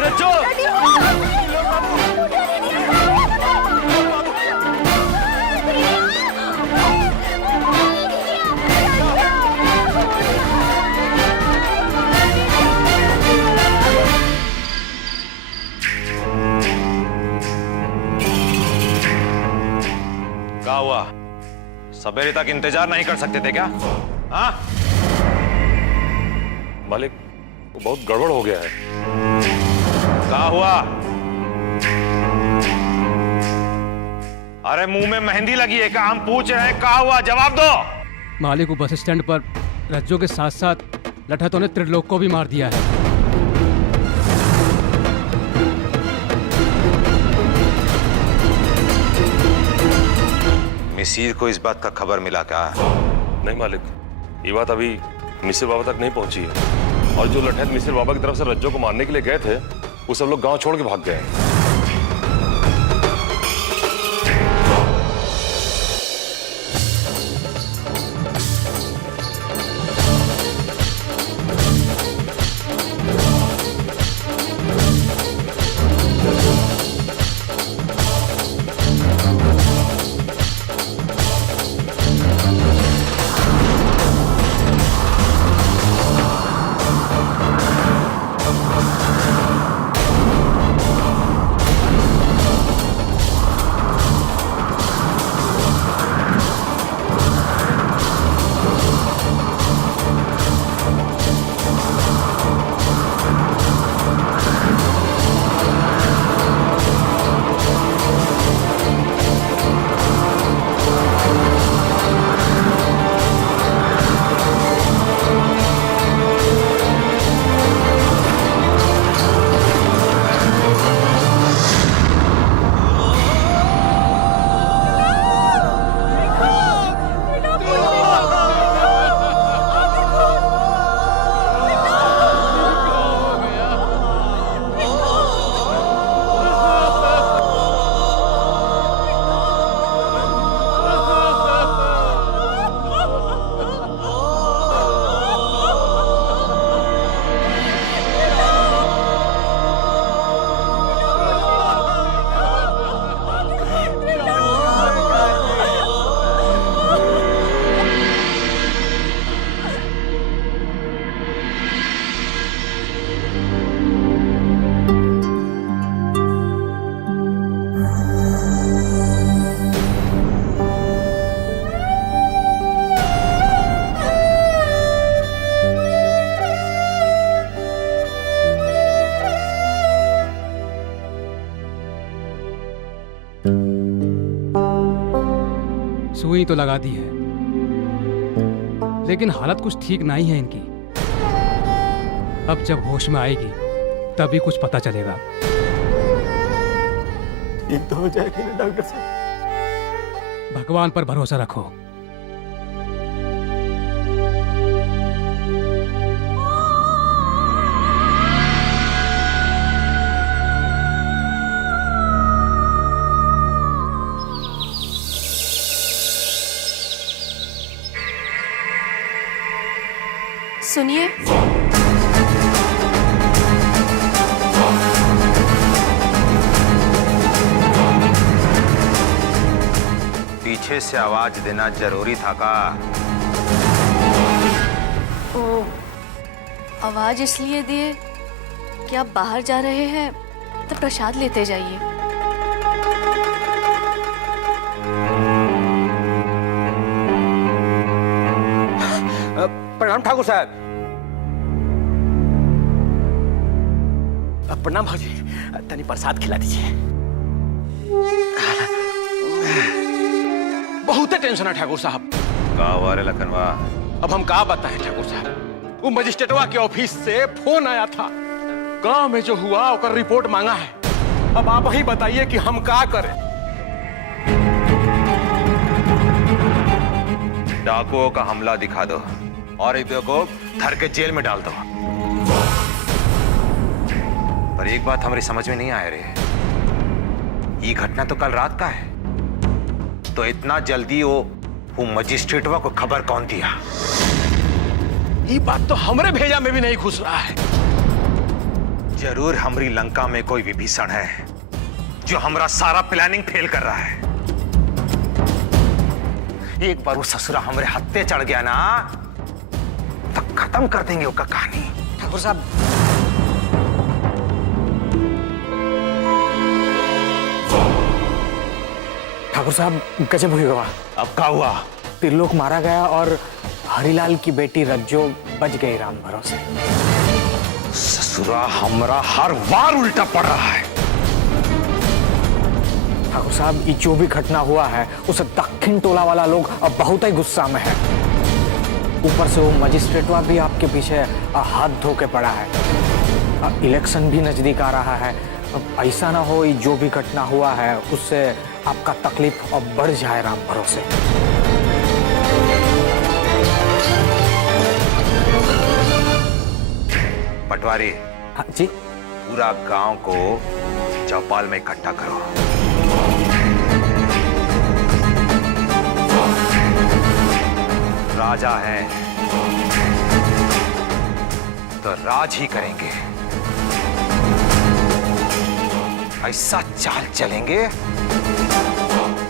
रज्जो क्या हुआ? सवेरे तक इंतजार नहीं कर सकते थे क्या? हाँ? मालिक, वो बहुत गड़बड़ हो गया है। क्या हुआ? अरे मुंह में मेहंदी लगी है क्या? हम पूछ रहे हैं क्या हुआ, जवाब दो। मालिक, वो बस स्टैंड पर रज्जो के साथ साथ लठैतों ने त्रिलोक को भी मार दिया है। मिसिर को इस बात का खबर मिला क्या? नहीं मालिक, ये बात अभी मिसिर बाबा तक नहीं पहुंची है। और जो लठैत मिसिर बाबा की तरफ से रज्जो को मारने के लिए गए थे, वो सब लोग गांव छोड़ के भाग गए। सुई तो लगा दी है, लेकिन हालत कुछ ठीक नहीं है इनकी। अब जब होश में आएगी तभी कुछ पता चलेगा। ठीक तो हो जाएगी ना डॉक्टर साहब? भगवान पर भरोसा रखो। सुनिए, पीछे से आवाज देना जरूरी था का? ओ, आवाज इसलिए दिए कि आप बाहर जा रहे हैं तो प्रसाद लेते जाइए। प्रणाम ठाकुर साहब। प्रणाम भाजी, तनी प्रसाद खिला दीजिए। बहुत टेंशन है ठाकुर साहब। का हुआ रे लखनवा? अब हम क्या बताएं ठाकुर साहब, वो मजिस्ट्रेटवा के ऑफिस से फोन आया था। गांव में जो हुआ उसका रिपोर्ट मांगा है। अब आप ही बताइए कि हम क्या करें। डाकुओं का हमला दिखा दो और इनको को धर के जेल में डाल दो। पर एक बात हमारी समझ में नहीं आ रही, ये घटना तो कल रात का है, तो इतना जल्दी वो मजिस्ट्रेटवा को खबर कौन दिया? ये बात तो हमरे भेजा में भी नहीं घुस रहा है। जरूर हमारी लंका में कोई विभीषण है जो हमारा सारा प्लानिंग फेल कर रहा है। एक बार वो ससुरा हमारे हत्थे चढ़ गया ना तो खत्म कर देंगे उसका कहानी। ठाकुर साहब, ठाकुर साहब गजब हुई गवा। अब क्या हुआ? त्रिलोक मारा गया और हरिलाल की बेटी रज्जो बच गई राम भरोसे। ससुरा हमारा हर बार उल्टा पड़ रहा है। ठाकुर साहब, ये जो भी घटना हुआ है उसे दक्षिण टोला वाला लोग अब बहुत ही गुस्सा में है। ऊपर से वो मजिस्ट्रेटवा भी आपके पीछे हाथ धो के पड़ा है। अब इलेक्शन भी नजदीक आ रहा है। अब ऐसा ना हो ये जो भी घटना हुआ है उससे आपका तकलीफ अब बढ़ जाए राम भरोसे। पटवारी, हाँ जी। पूरा गांव को चौपाल में इकट्ठा करो। राजा हैं तो राज ही करेंगे। ऐसा चाल चलेंगे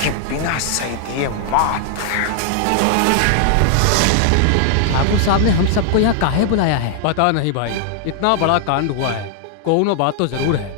कि बिना सही दिए मात। ठाकुर साहब ने हम सबको यहाँ काहे बुलाया है? पता नहीं भाई, इतना बड़ा कांड हुआ है, कोनो बात तो जरूर है।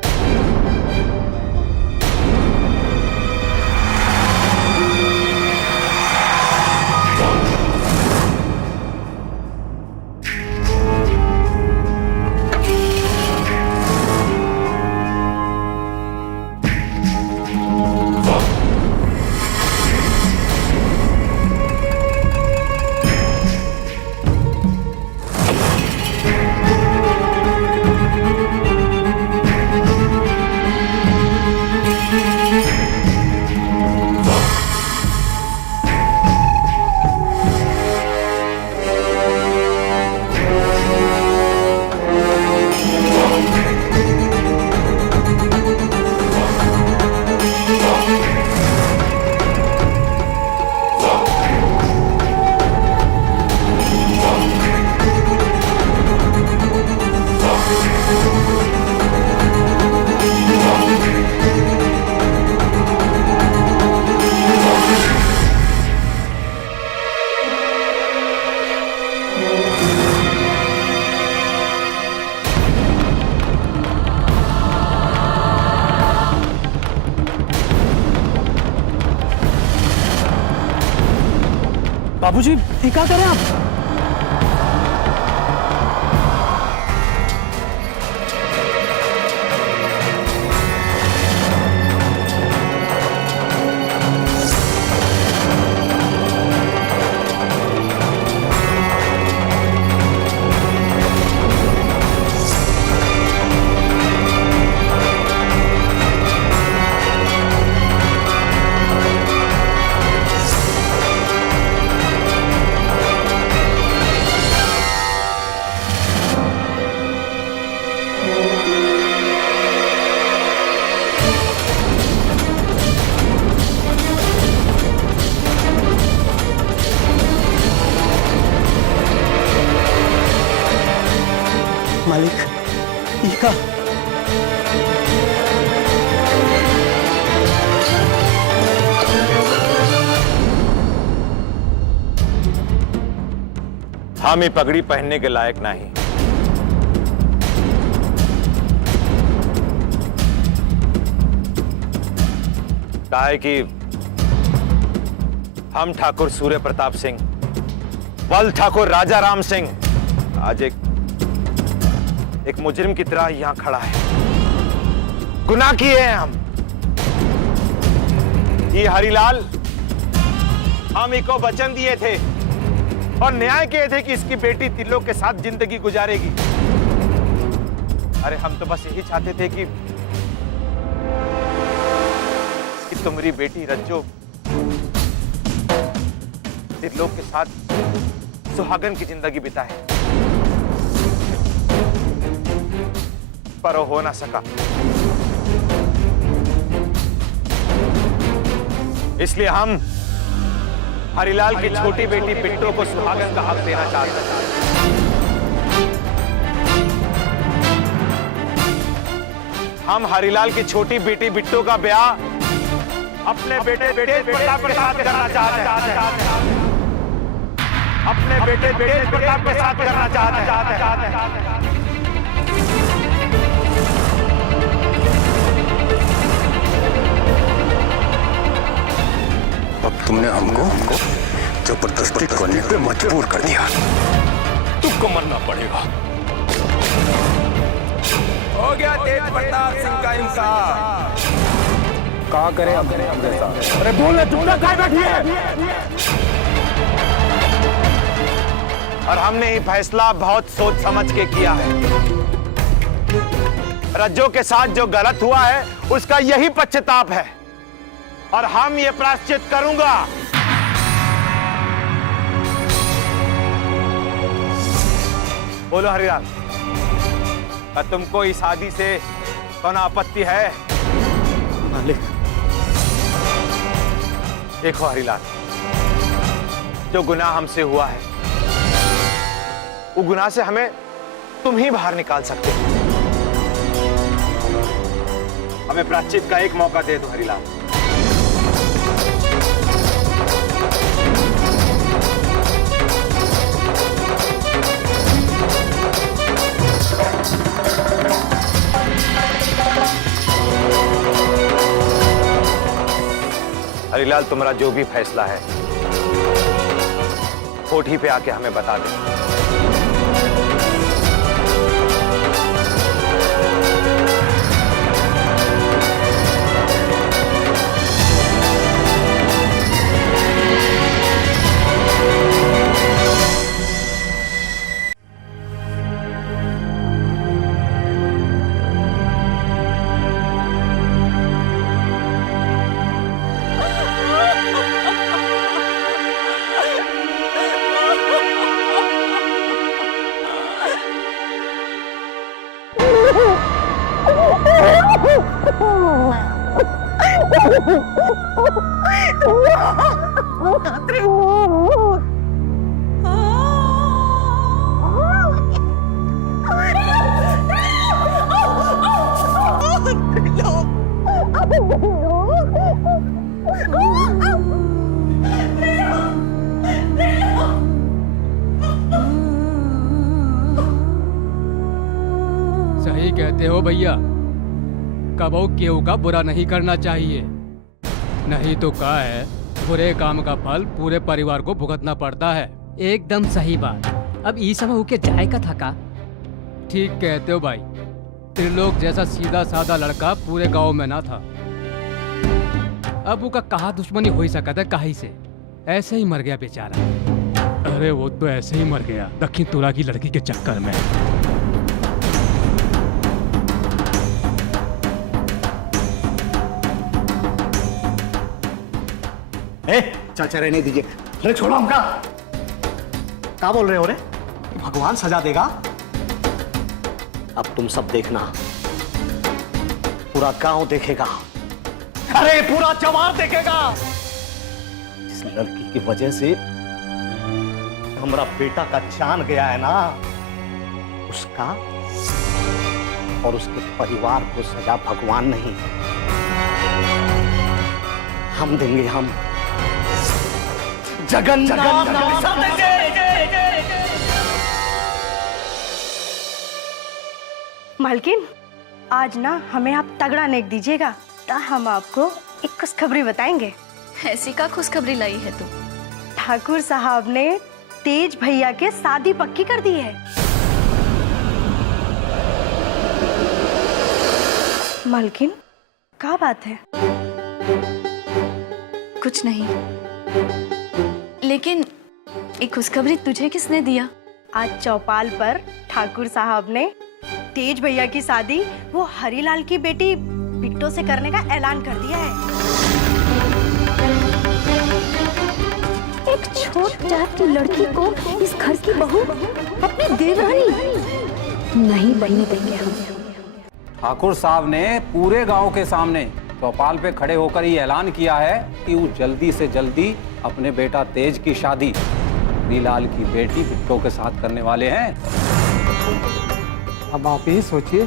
बाबूजी, ये क्या करें आप? मालिक, ये का? हम ये पगड़ी पहनने के लायक नहीं। काहे कि हम ठाकुर सूर्य प्रताप सिंह, बल ठाकुर राजा राम सिंह आज एक मुजरिम की तरह यहां खड़ा है। गुनाह किए हैं हम। ये हरिलाल हम इको वचन दिए थे और न्याय किए थे कि इसकी बेटी त्रिलोक के साथ जिंदगी गुजारेगी। अरे हम तो बस यही चाहते थे कि तुम्हारी बेटी रज्जो त्रिलोक के साथ सुहागन की जिंदगी बिताए, पर वो हो ना सका। इसलिए हम हरिलाल की छोटी बेटी पिंटो को सुहागन का हक देना चाहते हैं। हम हरिलाल की छोटी बेटी बिट्टू का ब्याह अपने बेटे प्रताप के साथ करना चाहते हैं। अपने बेटे प्रताप के साथ करना चाहते हैं। अब तुमने हमको जबरदस्ती करने पे मजबूर कर दिया। तुमको मरना पड़ेगा। हो गया तेज प्रताप सिंह का इंसाफ। कहा करे अब अरे बोल चुप काय बैठी है। और हमने ये फैसला बहुत सोच समझ के किया है। रज्जो के साथ जो गलत हुआ है उसका यही पश्चाताप है और हम ये प्रायश्चित करूंगा। बोलो हरिलाल, क्या तुमको इस शादी से कौन आपत्ति है? मालिक, देखो हरिलाल, जो गुनाह हमसे हुआ है वो गुनाह से हमें तुम ही बाहर निकाल सकते हो। हमें प्रायश्चित का एक मौका दे दो हरिलाल। हरिलाल, तुम्हारा जो भी फैसला है कोठी पे आके हमें बता दे। सही कहते हो भैया, कबो केहू का बुरा नहीं करना चाहिए, नहीं तो क्या है बुरे काम का फल पूरे परिवार को भुगतना पड़ता है। एकदम सही बात। अब ई समय होके जाए का था का? ठीक कहते हो भाई, त्रिलोक जैसा सीधा साधा लड़का पूरे गांव में ना था। अब वो का कहा दुश्मनी हो ही सका था, कहीं से ऐसे ही मर गया बेचारा। अरे वो तो ऐसे ही मर गया दक्षिण तुला की लड़की के चक्कर में। चाचा रहने दीजिए। अरे छोड़ो हमका। क्या बोल रहे हो रे? भगवान सजा देगा। अब तुम सब देखना, पूरा गांव देखेगा, अरे पूरा जवार देखेगा। इस लड़की की वजह से हमारा बेटा का जान गया है ना, उसका और उसके परिवार को सजा भगवान नहीं हम देंगे। हम जगन्नाथ मालकिन, आज ना हमें आप तगड़ा नेक दीजिएगा, तो हम आपको एक खुशखबरी बताएंगे। ऐसी का खुशखबरी लाई है तू? ठाकुर साहब ने तेज भैया के शादी पक्की कर दी है। मालकिन, क्या बात है? कुछ नहीं, लेकिन एक खुशखबरी तुझे किसने दिया? आज चौपाल पर ठाकुर साहब ने तेज भैया की शादी वो हरिलाल की बेटी बिट्टो से करने का ऐलान कर दिया है। एक छोट जात की लड़की को इस घर की बहू अपनी देवरानी नहीं बनने देंगे हम। ठाकुर साहब ने पूरे गांव के सामने चौपाल पे खड़े होकर ये ऐलान किया है कि वो जल्दी से जल्दी अपने बेटा तेज की शादी हरिलाल की बेटी बिट्टो के साथ करने वाले हैं। अब आप ही सोचिए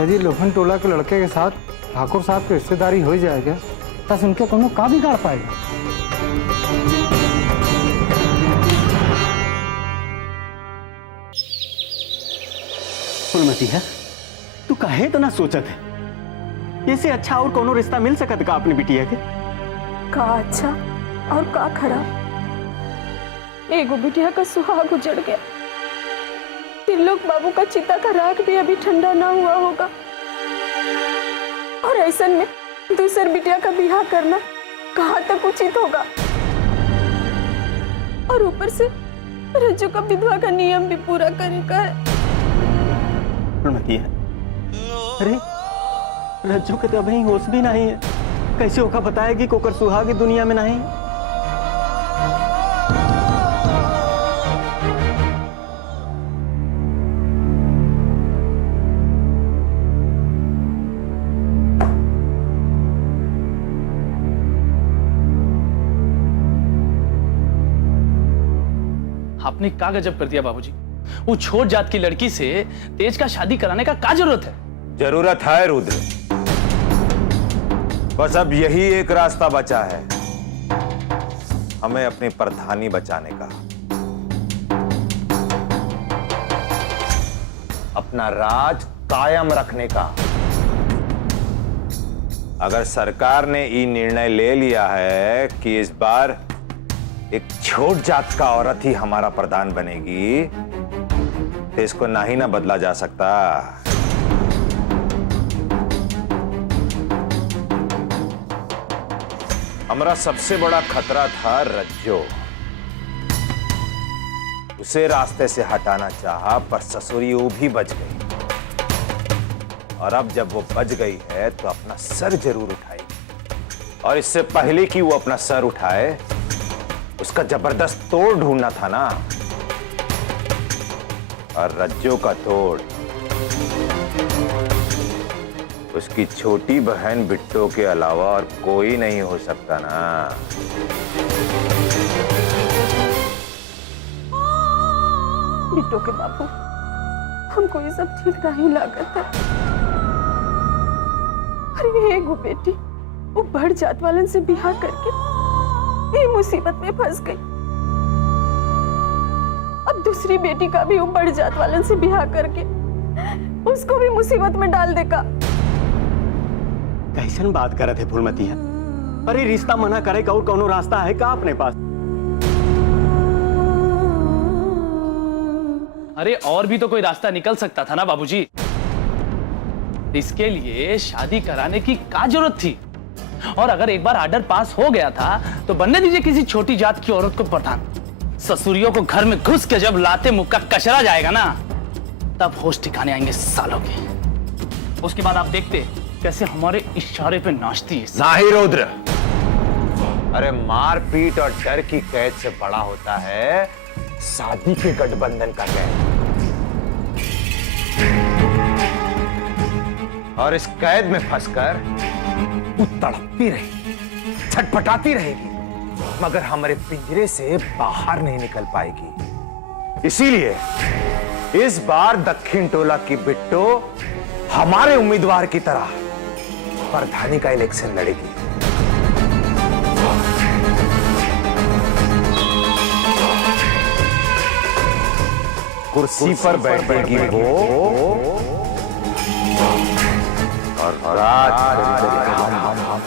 यदि लोहन टोला के लड़के के साथ ठाकुर साहब की रिश्तेदारी हो जाएगा तो उनके कोनो का बिगाड़ पाएगा। फुलमती है, तू काहे इतना सोचत है? इससे अच्छा और कोनो रिश्ता मिल सकत का अपनी बिटिया के? का अच्छा और का खराब? एगो बिटिया का सुहाग उजड़ गया, त्रिलोक बाबू का चिता का राख भी अभी ठंडा ना हुआ होगा, और ऐसन में दूसर बिटिया का बियाह करना कहाँ तक उचित होगा? और ऊपर से रज्जू का विधवा का नियम भी पूरा करने का है। फुलमती है, अरे रज्जू के तो अभी होश भी नहीं है, कैसे होगा बताएगी कोकर सुहाग दुनिया में नहीं? आपने क्या गजब कर दिया बाबूजी। वो छोट जात की लड़की से तेज का शादी कराने का क्या जरूरत है? जरूरत है रुद्र, बस अब यही एक रास्ता बचा है हमें अपनी प्रधानी बचाने का, अपना राज कायम रखने का। अगर सरकार ने ये निर्णय ले लिया है कि इस बार एक छोट जात का औरत ही हमारा प्रधान बनेगी, तो इसको ना ही ना बदला जा सकता। हमारा सबसे बड़ा खतरा था रज्जो, उसे रास्ते से हटाना चाहा पर ससुरी वो भी बच गई, और अब जब वो बच गई है तो अपना सर जरूर उठाएगी, और इससे पहले कि वो अपना सर उठाए उसका जबरदस्त तोड़ ढूंढना था ना, और रज्जो का तोड़ उसकी छोटी बहन बिट्टो के अलावा और कोई नहीं हो सकता ना। बिट्टो के बाबू, हमको ये सब ठीक नहीं लागत है। अरे एगो बेटी वो बढ़ जात वालन से बियाह करके ये मुसीबत में फंस गई, अब दूसरी बेटी का भी वो बढ़ जात वालन से बियाह करके उसको भी मुसीबत में डाल देगा। कैसन बात करत है फूलमती है? अरे रिश्ता मना करे का और कोनो रास्ता है का अपने पास? अरे और भी तो कोई रास्ता निकल सकता था ना बाबूजी। इसके लिए शादी कराने की क्या जरूरत थी? और अगर एक बार आर्डर पास हो गया था तो बनने दीजिए किसी छोटी जात की औरत को प्रधान। ससुरियों को घर में घुस के जब लाते मुक्का कचरा जाएगा ना, तब होश ठिकाने आएंगे सालों के। उसके बाद आप देखते कैसे हमारे इशारे पे नाचती है। नाही रुद्र, अरे मारपीट और डर की कैद से बड़ा होता है शादी के गठबंधन का कैद, और इस कैद में फंसकर वो तड़पती रहेगी, छटपटाती रहेगी, मगर हमारे पिंजरे से बाहर नहीं निकल पाएगी। इसीलिए इस बार दक्षिण टोला की बिट्टो हमारे उम्मीदवार की तरह प्रधानी का इलेक्शन लड़ेगी। कुर्सी पर बैठेगी वो, और राज हम